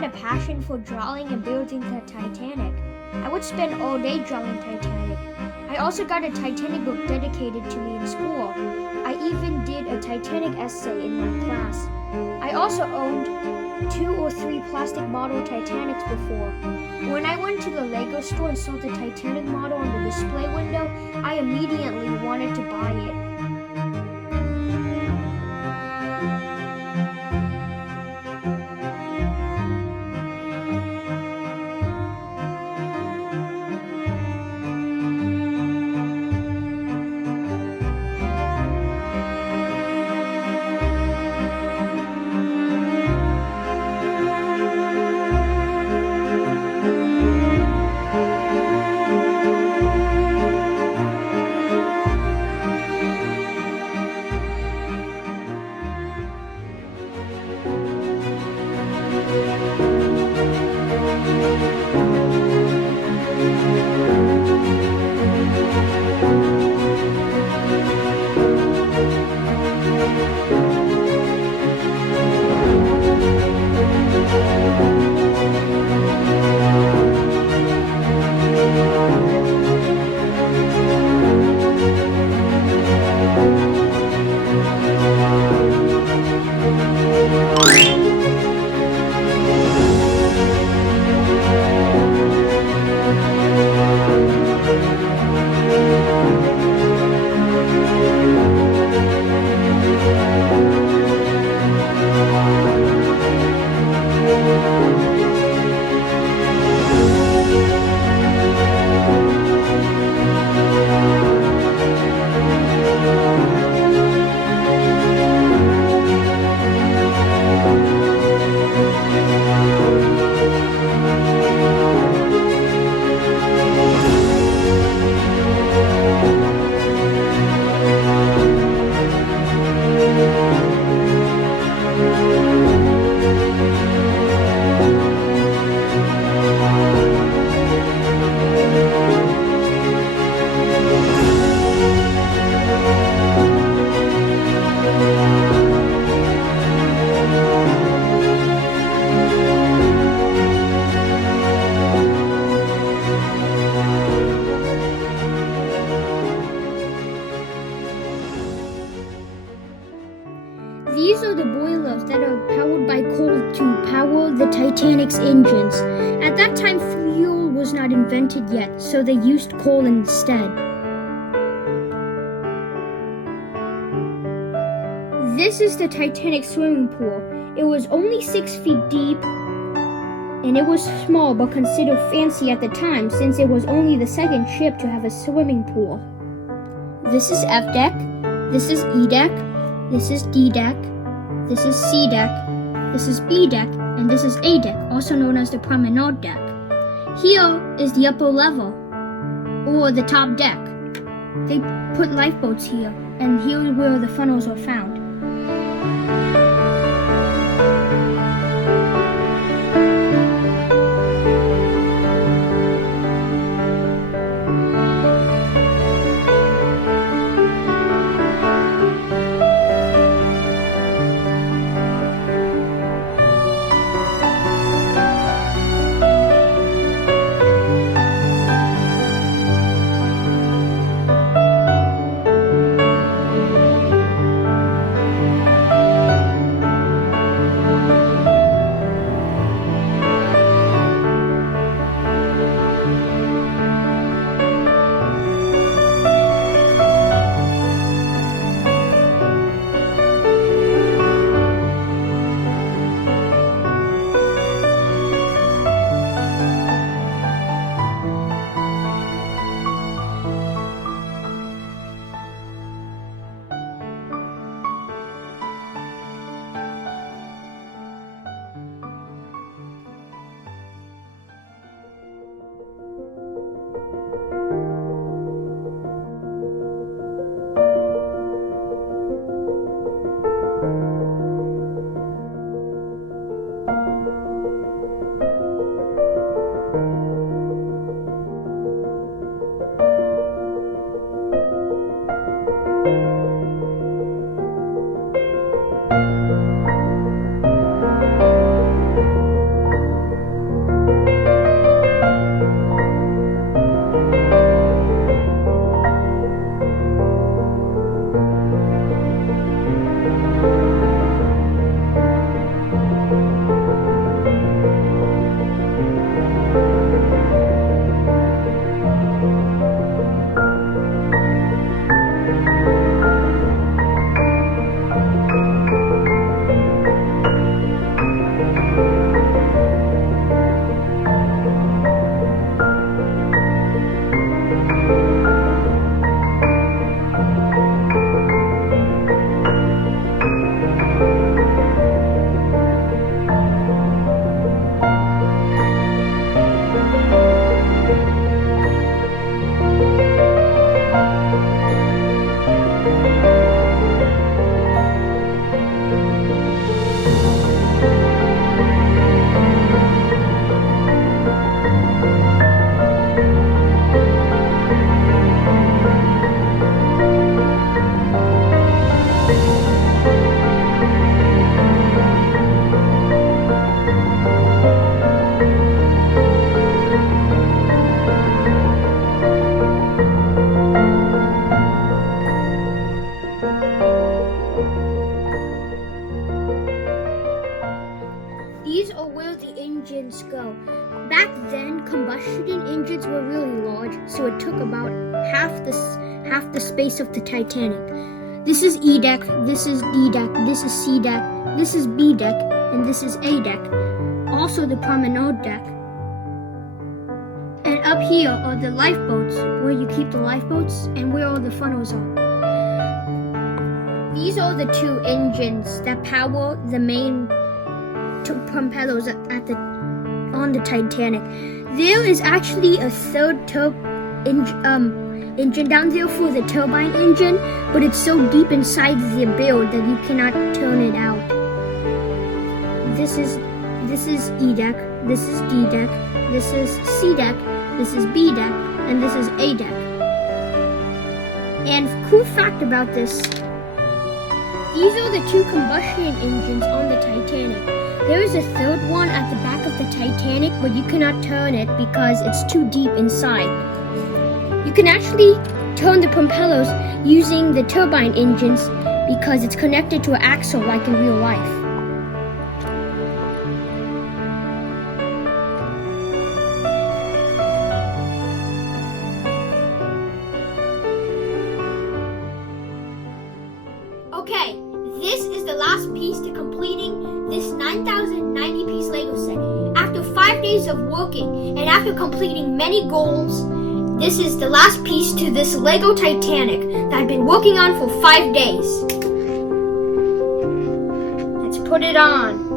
had a passion for drawing and building the Titanic. I would spend all day drawing Titanic. I also got a Titanic book dedicated to me in school. I even did a Titanic essay in my class. I also owned 2 or 3 plastic model Titanics before. When I went to the Lego store and saw the Titanic model on the display window, I immediately wanted to buy it. These are the boilers that are powered by coal to power the Titanic's engines. At that time, fuel was not invented yet, so they used coal instead. This is the Titanic swimming pool. It was only 6 feet deep, and it was small but considered fancy at the time since it was only the second ship to have a swimming pool. This is F deck, this is E deck, this is D deck, this is C deck, this is B deck, and this is A deck, also known as the promenade deck. Here is the upper level, or the top deck. They put lifeboats here, and here is where the funnels are found. so it took about half the space of the Titanic. This is E deck, this is D deck, this is C deck, this is B deck, and this is A deck. Also the promenade deck. And up here are the lifeboats, where you keep the lifeboats and where all the funnels are. These are the two engines that power the main propellers on the Titanic. There is actually a third engine down there for the turbine engine, but it's so deep inside the build that you cannot turn it out. This is E deck, this is D deck, this is C deck, this is B deck, and this is A deck. And cool fact about this, these are the two combustion engines on the Titanic. There is a third one at the back of the Titanic, but you cannot turn it because it's too deep inside. You can actually turn the propellers using the turbine engines because it's connected to an axle like in real life. Okay, this is the last piece to completing this 9,090 piece Lego set. After 5 days of working and after completing many goals, this is the last piece to this Lego Titanic that I've been working on for 5 days. Let's put it on.